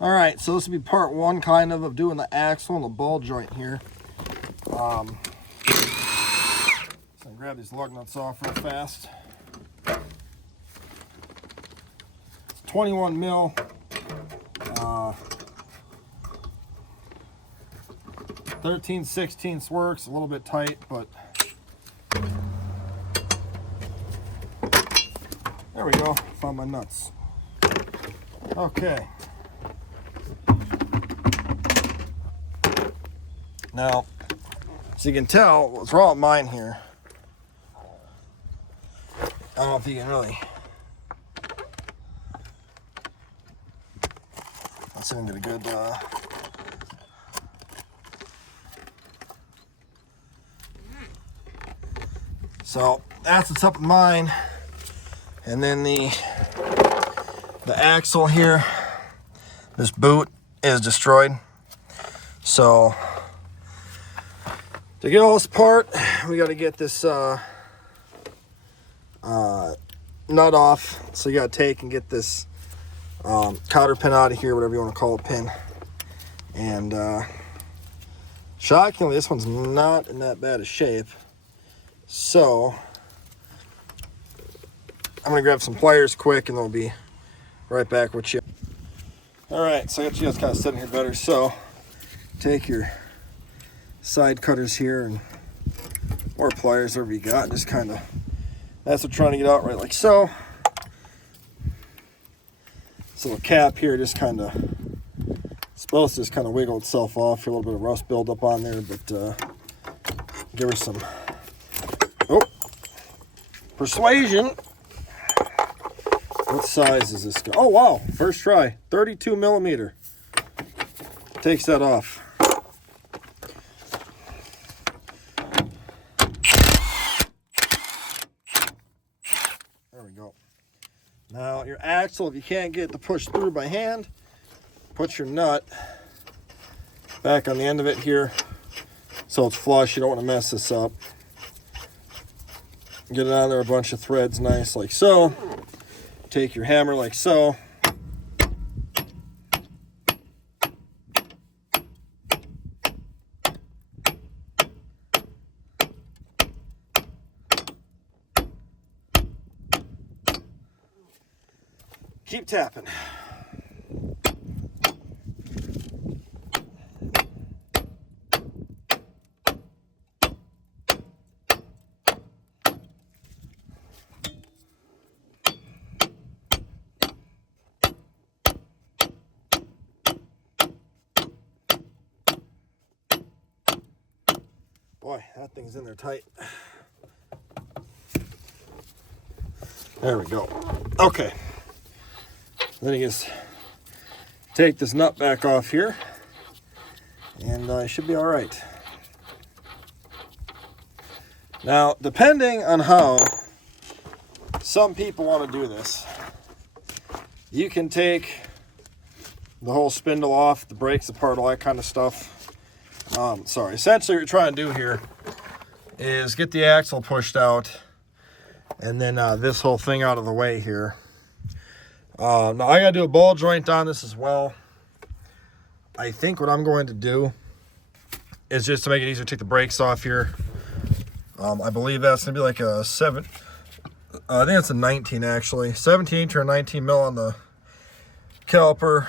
All right, so this will be part one kind of doing the axle and the ball joint here. So I grab these lug nuts off real fast. It's 21 mil. 13/16 works, a little bit tight, but there we go, found my nuts. Okay. Now, so you can tell what's wrong with mine here. I don't know if you can really. Let's see if I can get a good. So that's what's up with mine, and then the axle here. This boot is destroyed. So to get all this apart, we got to get this nut off. So you got to take and get this cotter pin out of here, whatever you want to call it, pin. And shockingly, this one's not in that bad a shape. So I'm gonna grab some pliers quick, and then we'll be right back with you. All right, so I got you guys kind of sitting here better. So take your side cutters here and or pliers, whatever you got, just kind of, that's what we're trying to get out right like so. So the cap here just kind of supposed to just kind of wiggle itself off. A little bit of rust buildup on there, but give her some persuasion. What size is this guy? Oh wow, first try, 32 millimeter. Takes that off. There we go. Now your axle, if you can't get it to push through by hand, put your nut back on the end of it here so it's flush. You don't want to mess this up. Get it on there, a bunch of threads, nice like so. Take your hammer like so. Keep tapping. Boy, that thing's in there tight. There we go. Okay. Then you just take this nut back off here, and it should be all right. Now, depending on how some people want to do this, you can take the whole spindle off, the brakes apart, all that kind of stuff. Essentially what you're trying to do here is get the axle pushed out, and then this whole thing out of the way here. Now I gotta do a ball joint on this as well. I think what I'm going to do is, just to make it easier, take the brakes off here. I believe that's gonna be like a 7. I think it's a 19 actually, 17 or 19 mil on the caliper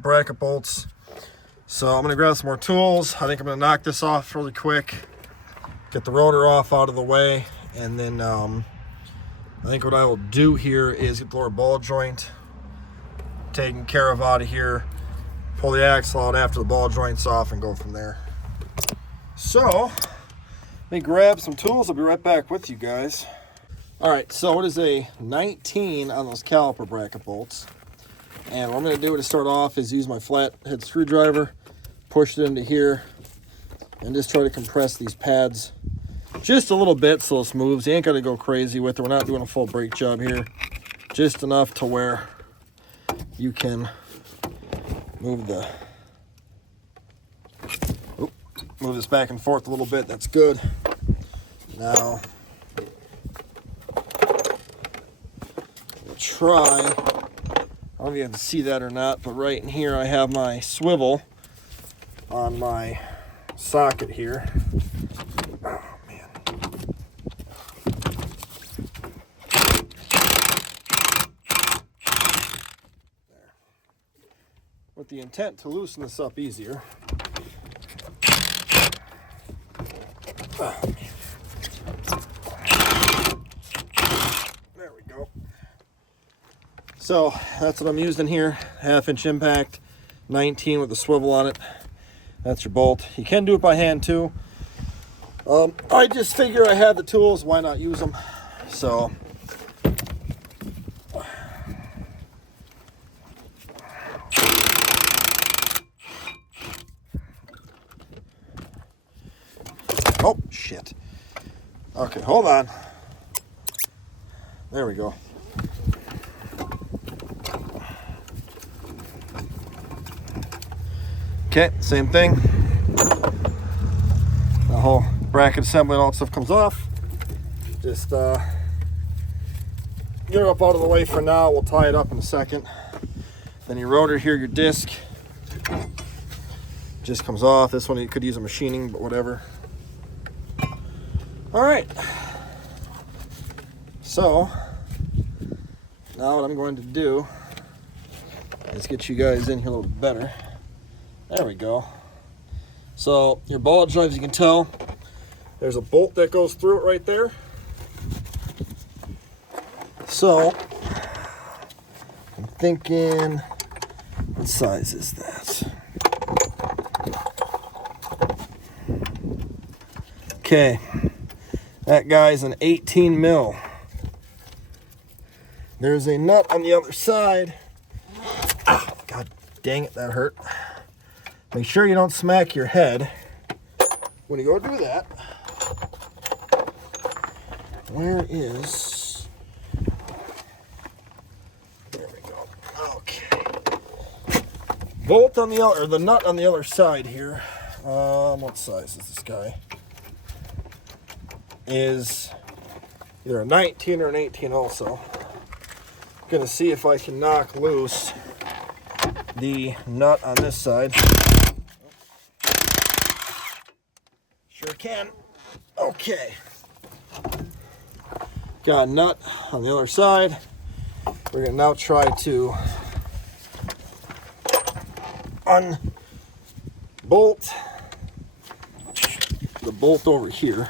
bracket bolts. So I'm gonna grab some more tools. I think I'm gonna knock this off really quick, get the rotor off out of the way, and then I think what I will do here is get the lower ball joint taken care of out of here, pull the axle out after the ball joint's off, and go from there. So let me grab some tools. I'll be right back with you guys. All right, so it is a 19 on those caliper bracket bolts. And what I'm gonna do to start off is use my flat head screwdriver, push it into here, and just try to compress these pads just a little bit so it moves. You ain't gotta go crazy with it. We're not doing a full brake job here. Just enough to where you can move move this back and forth a little bit. That's good. Now we'll try I don't know if you have to see that or not, but right in here I have my swivel on my socket here. Oh, man. There. With the intent to loosen this up easier. Oh, man. There we go. So that's what I'm using here. 1/2-inch impact, 19 with a swivel on it. That's your bolt. You can do it by hand too. I just figure I have the tools, why not use them? So oh shit. Okay, hold on. There we go. Okay, same thing. The whole bracket assembly and all that stuff comes off. Just get it up out of the way for now. We'll tie it up in a second. Then your rotor here, your disc, just comes off. This one you could use a machining, but whatever. All right. So now what I'm going to do is get you guys in here a little bit better. There we go. So your ball joint, as you can tell, there's a bolt that goes through it right there. So I'm thinking, what size is that? Okay, that guy's an 18 mil. There's a nut on the other side. Ah, God dang it, that hurt. Make sure you don't smack your head when you go do that. Where is... There we go. Okay. Bolt on the other, or the nut on the other side here. What size is this guy? Is either a 19 or an 18 also. Gonna see if I can knock loose the nut on this side. Sure can. Okay. Got a nut on the other side. We're gonna now try to unbolt the bolt over here.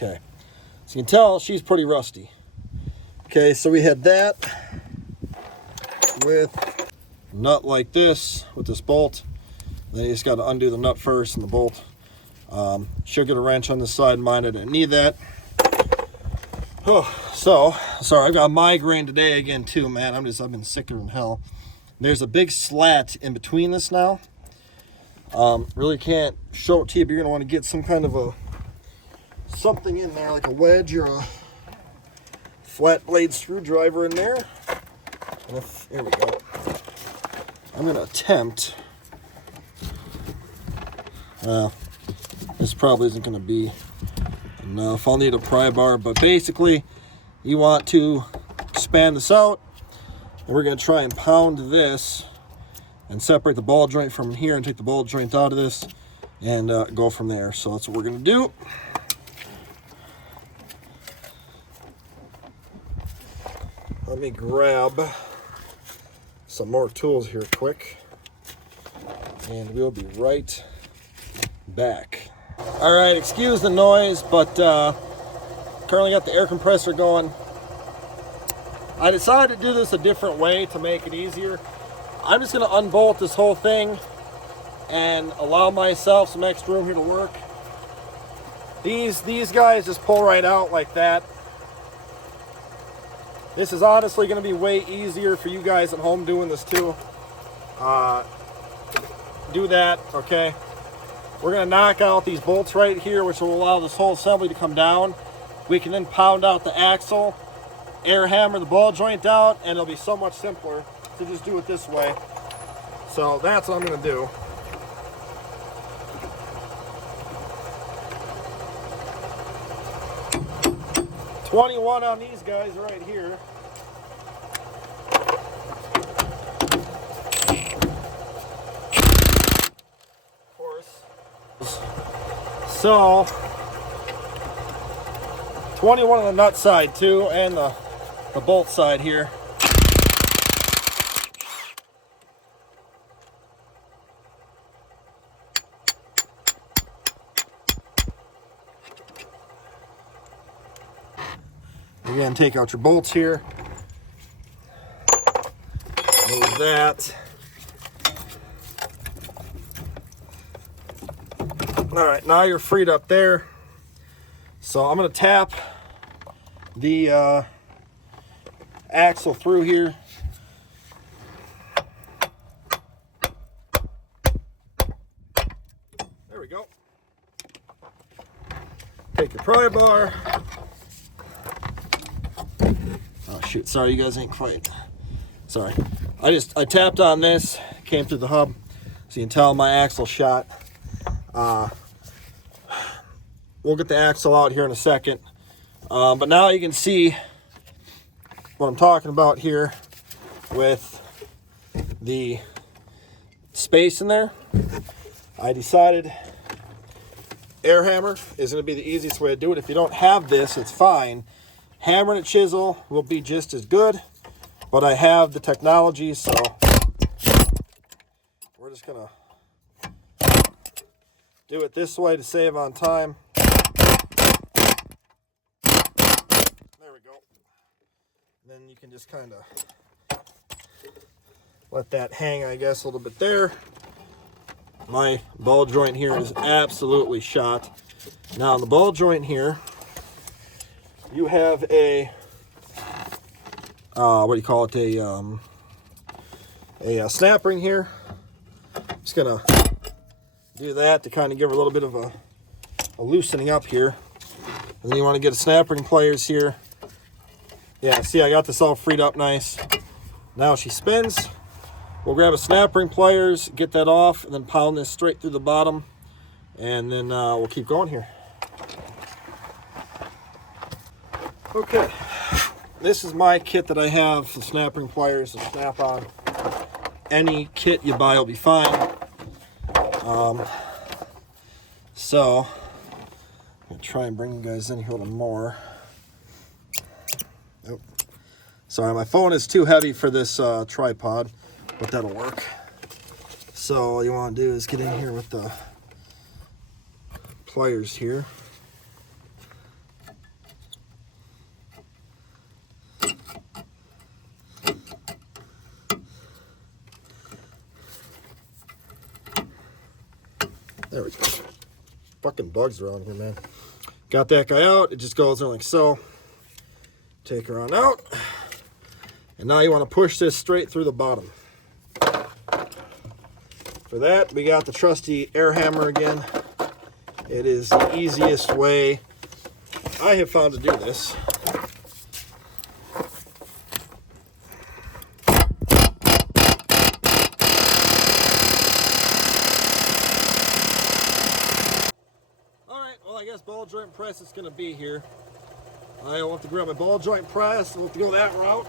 Okay, so you can tell she's pretty rusty. Okay, so we had that with a nut like this with this bolt. Then you just got to undo the nut first and the bolt. Should get a wrench on the side. Mine, I didn't need that. Oh, so sorry, I've got a migraine today again too, man. I've been sicker than hell. There's a big slat in between this now. Really can't show it to you, but you're gonna want to get some kind of something in there, like a wedge or a flat blade screwdriver in there. And here we go. I'm gonna attempt. This probably isn't gonna be enough. I'll need a pry bar, but basically, you want to expand this out, and we're gonna try and pound this and separate the ball joint from here and take the ball joint out of this and go from there. So that's what we're gonna do. Let me grab some more tools here quick, and we'll be right back. All right, excuse the noise, but currently got the air compressor going. I decided to do this a different way to make it easier. I'm just gonna unbolt this whole thing and allow myself some extra room here to work. These guys just pull right out like that. This is honestly going to be way easier for you guys at home doing this too. Do that, okay? We're going to knock out these bolts right here, which will allow this whole assembly to come down. We can then pound out the axle, air hammer the ball joint out, and it'll be so much simpler. to just do it this way. So that's what I'm going to do. $21 on these guys right here. Of course. So 21 on the nut side too, and the bolt side here. Again, take out your bolts here. Move that. All right, now you're freed up there. So I'm going to tap the axle through here. There we go. Take your pry bar. Oh shoot, sorry you guys ain't quite. Sorry. I tapped on this, came through the hub, so you can tell my axle shot. We'll get the axle out here in a second. But now you can see what I'm talking about here with the space in there. I decided air hammer is going to be the easiest way to do it. If you don't have this, it's fine. Hammer and a chisel will be just as good, but I have the technology, so we're just going to do it this way to save on time. There we go. Then you can just kind of let that hang, I guess, a little bit there. My ball joint here is absolutely shot. Now on the ball joint here, you have a what do you call it? A snap ring here. Just gonna do that to kind of give her a little bit of a loosening up here. And then you want to get a snap ring pliers here. Yeah, see, I got this all freed up nice. Now she spins. We'll grab a snap ring pliers, get that off, and then pound this straight through the bottom. And then we'll keep going here. Okay, this is my kit that I have, the snap ring pliers, the snap on. Any kit you buy will be fine. So, I'm going to try and bring you guys in here a little more. Oh, sorry, my phone is too heavy for this tripod, but that'll work. So all you want to do is get in here with the pliers here. There we go. Fucking bugs around here, man. Got that guy out. It just goes in like so. Take her on out. And now you want to push this straight through the bottom. For that, we got the trusty air hammer again. It is the easiest way I have found to do this. I guess ball joint press is going to be here. I will have to grab my ball joint press. We'll have to go that route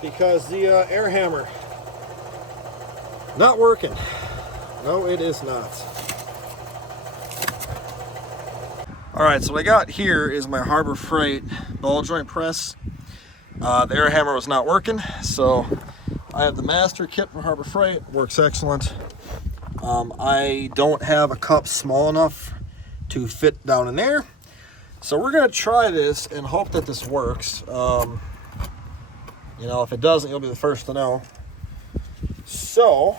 because the air hammer not working. No, it is not. All right, so what I got here is my Harbor Freight ball joint press. The air hammer was not working, so I have the master kit from Harbor Freight. Works excellent. I don't have a cup small enough to fit down in there, so we're gonna try this and hope that this works. You know, if it doesn't, you'll be the first to know. So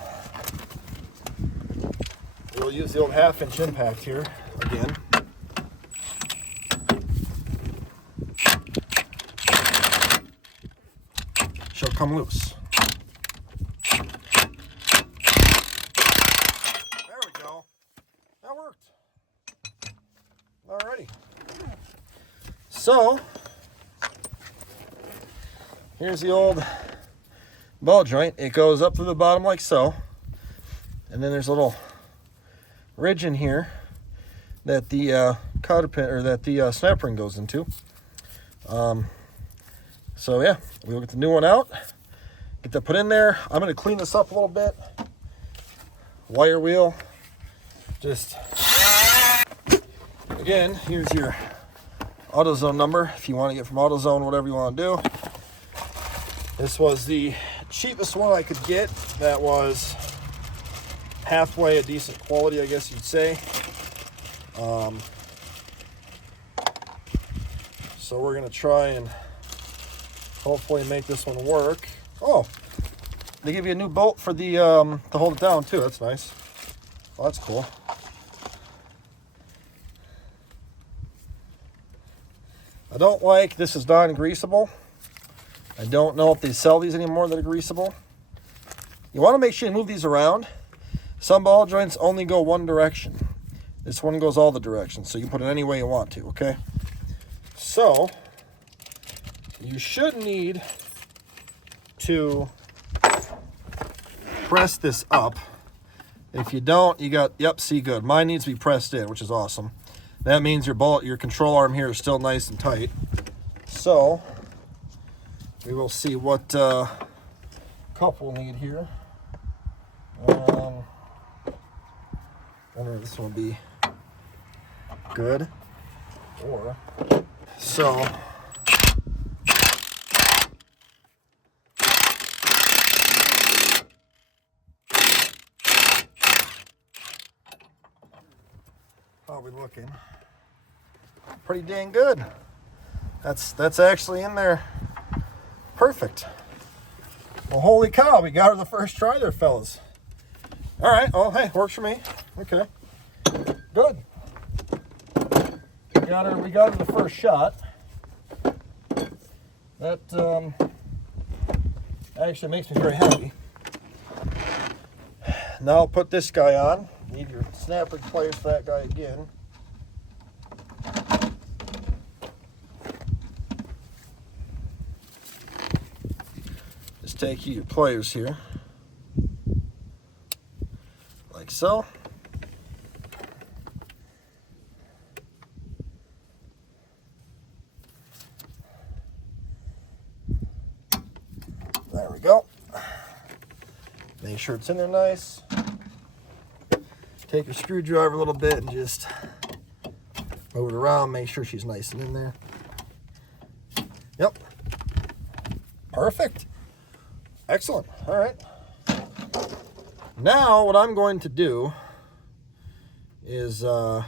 we'll use the old 1/2-inch impact here again. She'll come loose. There we go. That worked. Alrighty. So here's the old ball joint, it goes up through the bottom like so. And then there's a little ridge in here that the cotter pin, or that the snap ring goes into. So yeah, we'll get the new one out, get that put in there. I'm going to clean this up a little bit. Wire wheel. Just, again, here's your AutoZone number if you want to get from AutoZone, whatever you want to do. This was the cheapest one I could get that was halfway a decent quality, I guess you'd say. So we're going to try and hopefully make this one work. Oh, they give you a new bolt for the to hold it down too. That's nice. Well, that's cool. I don't like this is non-greasable. I don't know if they sell these anymore that are greasable. You want to make sure you move these around. Some ball joints only go one direction. This one goes all the directions, so you can put it any way you want to, okay? So, you should need to press this up. If you don't, you got, yep, see, good. Mine needs to be pressed in, which is awesome. That means your control arm here is still nice and tight. So, we will see what cup we'll need here. I wonder if this will be good. Or, so, how are we looking? Pretty dang good. That's actually in there perfect. Well, holy cow, we got her the first try there, fellas. All right, well, hey, works for me. Okay, good. We got her the first shot. That actually makes me very happy. Now I'll put this guy on. Need your snap ring pliers for that guy again. Just take your pliers here, like so. There we go. Make sure it's in there nice. Take your screwdriver a little bit and just move it around. Make sure she's nice and in there. Yep. Perfect. Excellent. All right. Now what I'm going to do is I'll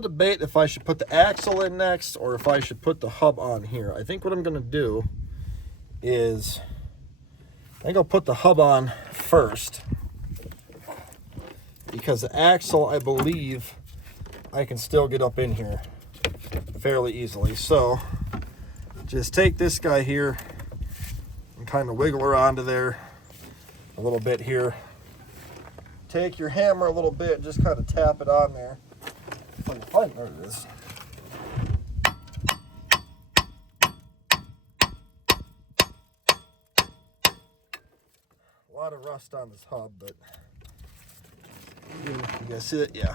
debate if I should put the axle in next or if I should put the hub on here. I think what I'm going to do is I think I'll put the hub on first, because the axle, I believe, I can still get up in here fairly easily. So just take this guy here and kind of wiggle her onto there a little bit here. Take your hammer a little bit, just kind of tap it on there. If I can find it, there it is. A lot of rust on this hub, but you guys see it? Yeah.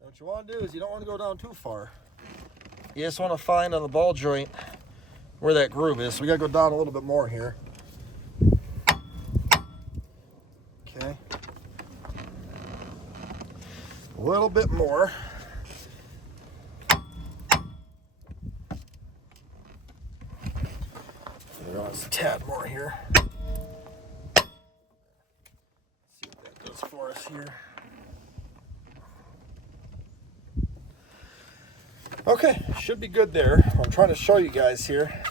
What you want to do is you don't want to go down too far. You just want to find on the ball joint where that groove is. So we got to go down a little bit more here. Okay. A little bit more. There's a tad more here. Let's see what that does for us here. Okay, should be good there. I'm trying to show you guys here.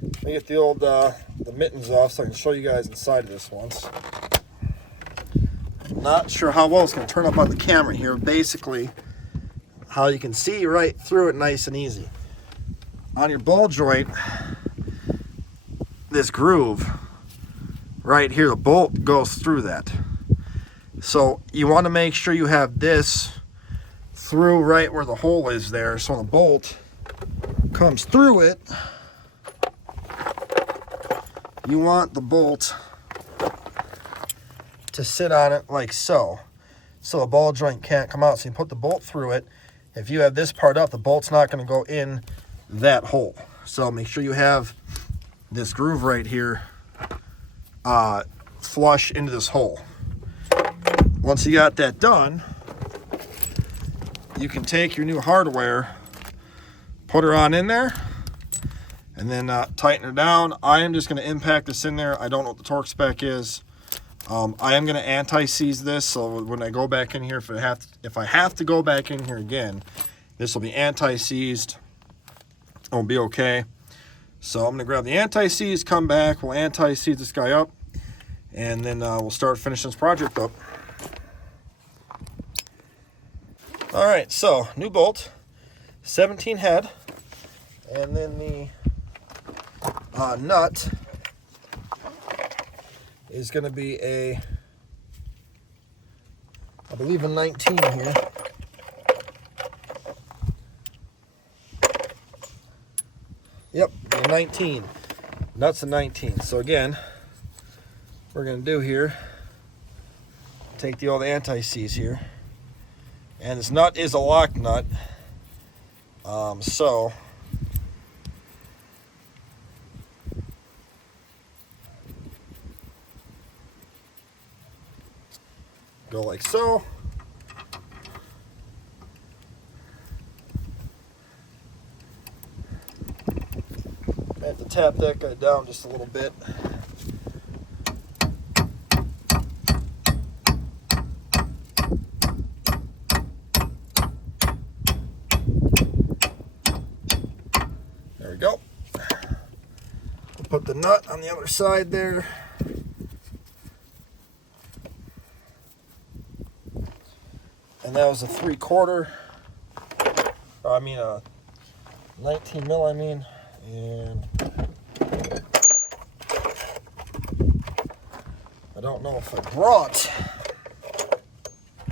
Let me get the old the mittens off so I can show you guys inside of this once. Not sure how well it's going to turn up on the camera here. Basically, how you can see right through it nice and easy. On your ball joint, this groove right here, the bolt goes through that. So you want to make sure you have this through right where the hole is there. So the bolt comes through it. You want the bolt to sit on it like so. So the ball joint can't come out. So you put the bolt through it. If you have this part up, the bolt's not going to go in that hole. So make sure you have this groove right here flush into this hole. Once you got that done, you can take your new hardware, put her on in there, and then tighten her down. I am just going to impact this in there. I don't know what the torque spec is. I am going to anti-seize this, so when I go back in here, if I have to go back in here again, this will be anti-seized. It'll be okay. So I'm going to grab the anti-seize, come back, we'll anti-seize this guy up, and then we'll start finishing this project up. All right, so new bolt, 17 head, and then the nut is going to be I believe a 19 here. Yep, a 19. Nut's a 19. So again, we're going to do here, take the old anti-seize here. And this nut is a lock nut. So go like so. I have to tap that guy down just a little bit. There we go. We'll put the nut on the other side there. And that was a 3/4, I mean a 19 mil, and I don't know if I brought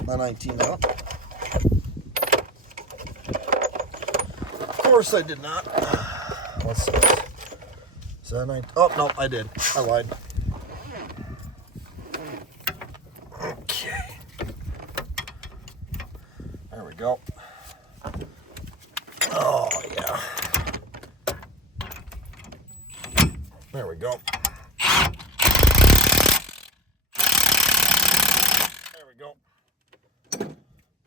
my 19 mil. Of course I did not. What's this? Is that 19? Oh, no, I did. I lied. Okay. There we go. Oh, yeah. There we go. There we go.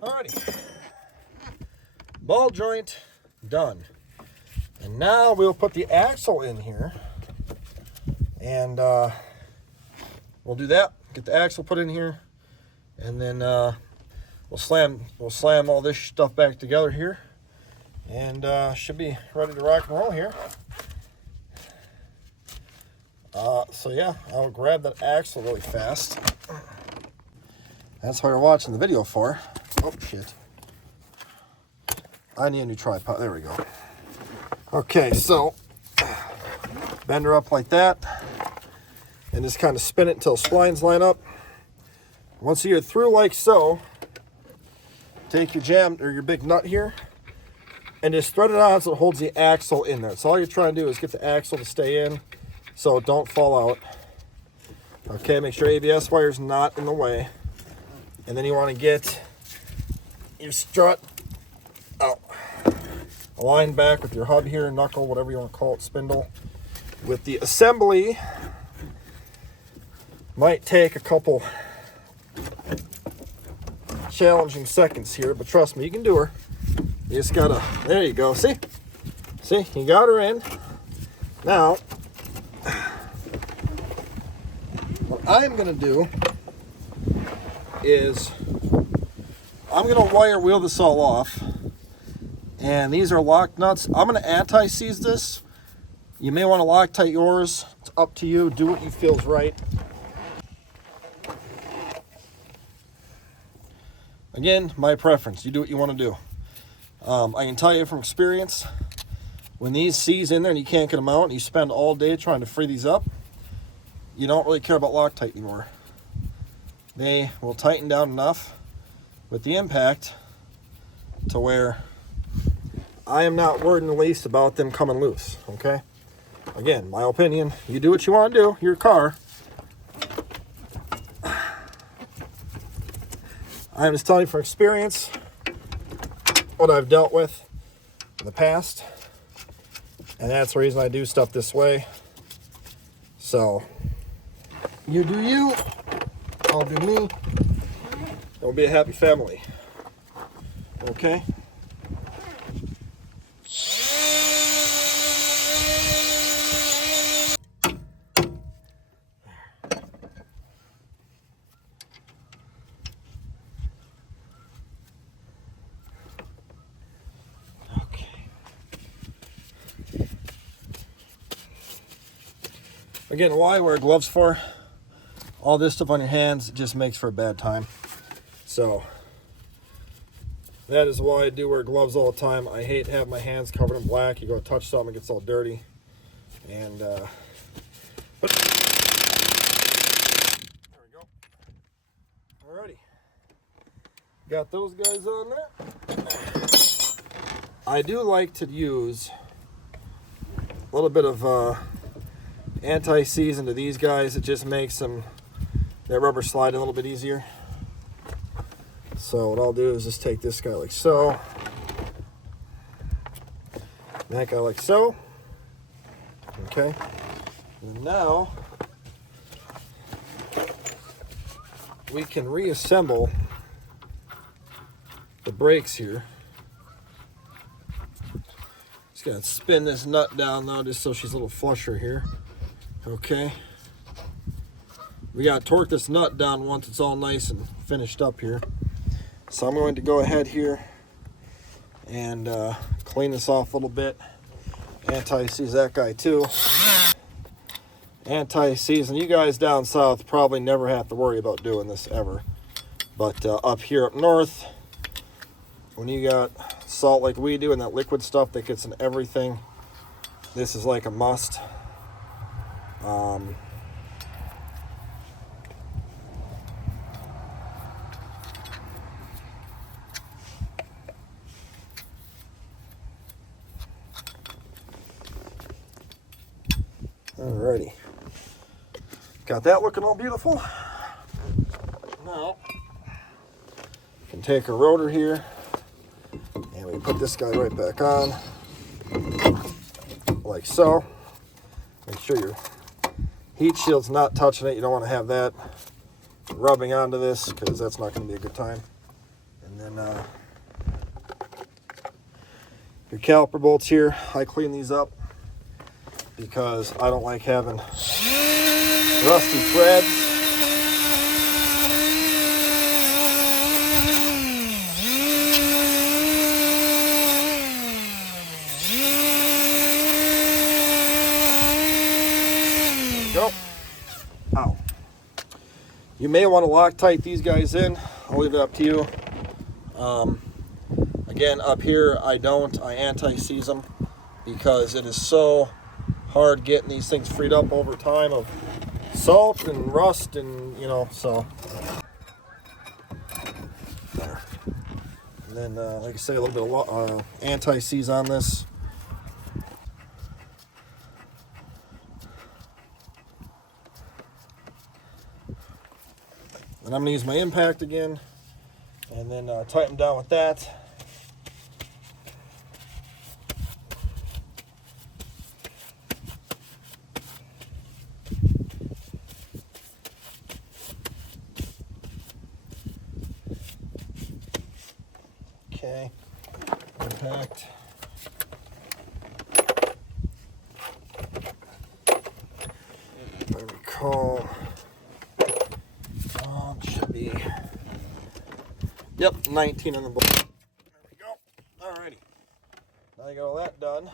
Alrighty. Ball joint done. And now we'll put the axle in here. And we'll do that. Get the axle put in here. And then we'll slam all this stuff back together here. And should be ready to rock and roll here. So yeah, I'll grab that axle really fast. That's what you're watching the video for. Oh shit. I need a new tripod. There we go. Okay, so bend her up like that. And just kind of spin it until splines line up. Once you get through like so, take your jam or your big nut here and just thread it on so it holds the axle in there. So all you're trying to do is get the axle to stay in so it don't fall out. Okay, make sure ABS wire's not in the way. And then you want to get your strut out. Align back with your hub here, knuckle, whatever you want to call it, spindle. With the assembly, might take a couple challenging seconds here, but trust me, you can do her. You just gotta, there you go, see, you got her in. Now, what I'm gonna do is, I'm gonna wire wheel this all off, and these are lock nuts. I'm gonna anti-seize this. You may want to Loctite yours, it's up to you, do what you feels right. Again, my preference. You do what you want to do. I can tell you from experience, when these seize in there and you can't get them out and you spend all day trying to free these up, you don't really care about Loctite anymore. They will tighten down enough with the impact to where I am not worried in the least about them coming loose, okay? Again, my opinion, you do what you want to do, your car. I'm just telling you from experience what I've dealt with in the past, and that's the reason I do stuff this way. So, you do you, I'll do me, and we'll be a happy family, okay? Again, why I wear gloves for? All this stuff on your hands, it just makes for a bad time. So, that is why I do wear gloves all the time. I hate having my hands covered in black. You go to touch something, it gets all dirty. And, there we go. Alrighty. Got those guys on there. I do like to use a little bit of anti-seize into these guys. It just makes them, that rubber slide a little bit easier. So what I'll do is just take this guy like so, that guy like so, okay, and now we can reassemble the brakes here. Just gonna spin this nut down now just so she's a little flusher here. Okay, we got to torque this nut down once it's all nice and finished up here. So I'm going to go ahead here and clean this off a little bit. Anti-seize that guy too. Anti-seize, and you guys down south probably never have to worry about doing this ever. But up here up north, when you got salt like we do and that liquid stuff that gets in everything, this is like a must. Alrighty, got that looking all beautiful. Now, you can take a rotor here, and we put this guy right back on, like so. Make sure your heat shield's not touching it. You don't want to have that rubbing onto this because that's not going to be a good time. And then your caliper bolts here, I clean these up because I don't like having rusty threads. There we go. Ow. You may want to Loctite these guys in. I'll leave it up to you. Again, up here I anti-seize them because it is so hard getting these things freed up over time of salt and rust, and you know, so there. And then like I say, a little bit of anti-seize on this. And I'm going to use my impact again and then tighten down with that. Okay, impact. If I recall, should be, yep, 19 on the bolt. There we go. Alrighty. Now you got all that done.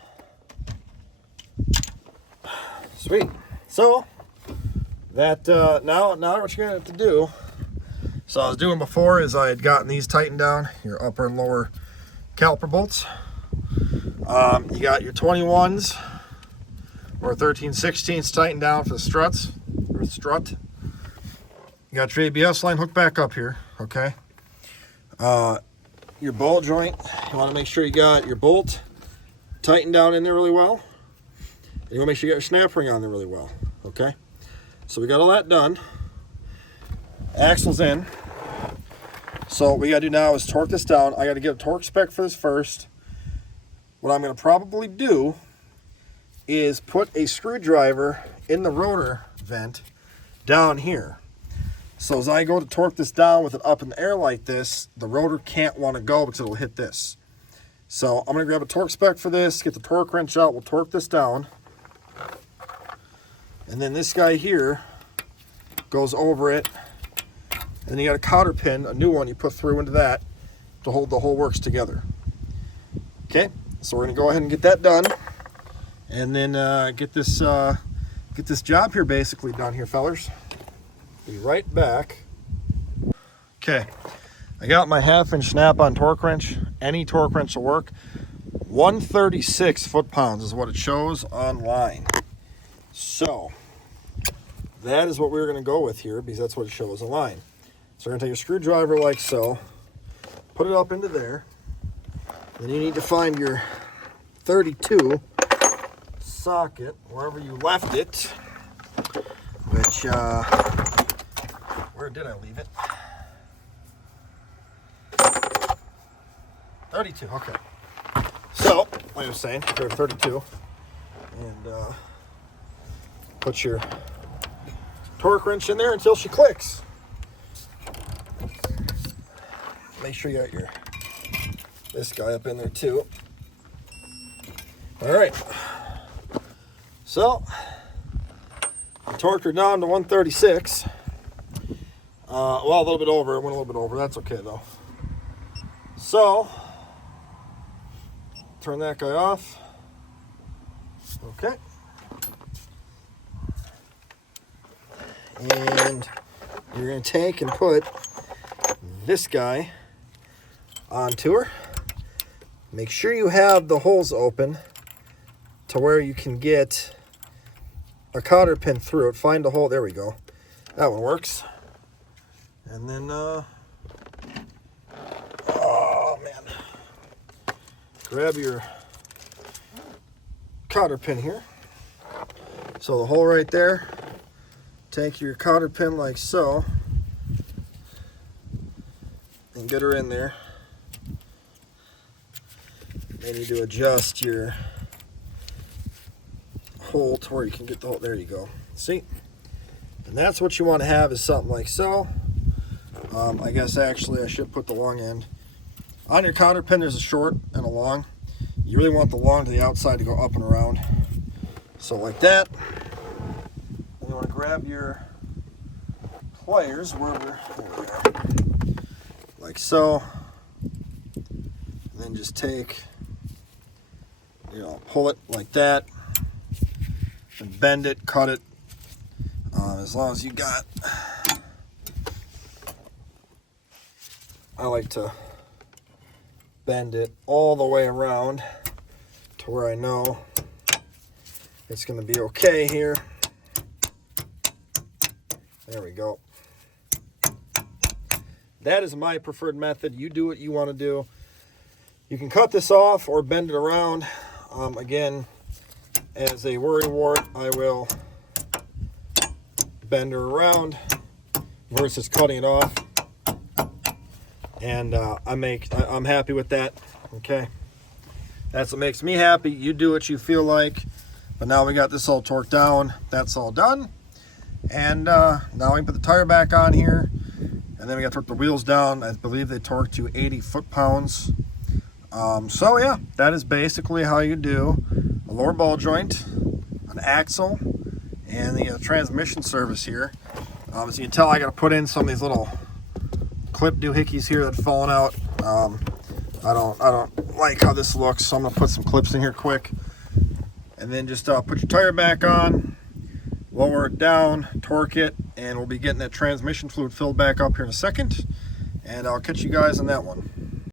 Sweet. So that now what you're gonna have to do. So I was doing before is I had gotten these tightened down, your upper and lower caliper bolts. You got your 21s or 13/16 tightened down for the struts or strut. You got your ABS line hooked back up here, okay? your ball joint. You want to make sure you got your bolt tightened down in there really well. And you want to make sure you got your snap ring on there really well. Okay? So we got all that done. Axle's in. So what we got to do now is torque this down. I got to get a torque spec for this first. What I'm going to probably do is put a screwdriver in the rotor vent down here. So as I go to torque this down with it up in the air like this, the rotor can't want to go because it'll hit this. So I'm going to grab a torque spec for this, get the torque wrench out, we'll torque this down. And then this guy here goes over it. And then you got a cotter pin, a new one you put through into that to hold the whole works together. Okay, so we're gonna go ahead and get that done, and then get this job here basically done here, fellers. Be right back. Okay, I got my 1/2-inch snap-on torque wrench. Any torque wrench will work. 136 foot-pounds is what it shows online. So that is what we're gonna go with here because that's what it shows online. So we're going to take a screwdriver like so, put it up into there, then you need to find your 32 socket wherever you left it, which, where did I leave it? 32, okay. So, like I was saying, grab 32, and put your torque wrench in there until she clicks. Make sure you got this guy up in there too. All right. So, I torqued her down to 136. Well, a little bit over. It went a little bit over. That's okay though. So, turn that guy off. Okay. And you're going to take and put this guy onto her. Make sure you have the holes open to where you can get a cotter pin through it. Find a hole. There we go. That one works. And then, oh man, grab your cotter pin here. So the hole right there. Take your cotter pin like so and get her in there. Then you do adjust your hole to where you can get the hole. There you go. See? And that's what you want to have, is something like so. I guess actually I should put the long end. On your cotter pin there's a short and a long. You really want the long to the outside to go up and around. So like that. And you want to grab your pliers wherever they are. Like so. And then just take, pull it like that. And bend it, cut it. As long as you got, I like to bend it all the way around to where I know it's going to be okay here. There we go. That is my preferred method. You do what you want to do. You can cut this off or bend it around. Again, as a worry wart, I will bend her around versus cutting it off, and I'm happy with that. Okay, that's what makes me happy. You do what you feel like. But now we got this all torqued down. That's all done, and now we can put the tire back on here, and then we got to torque the wheels down. I believe they torque to 80 foot-pounds. So yeah, that is basically how you do a lower ball joint, an axle, and the transmission service here. As you can tell, I got to put in some of these little clip doohickeys here that have fallen out. I don't like how this looks, so I'm gonna put some clips in here quick, and then just put your tire back on, lower it down, torque it, and we'll be getting that transmission fluid filled back up here in a second, and I'll catch you guys on that one.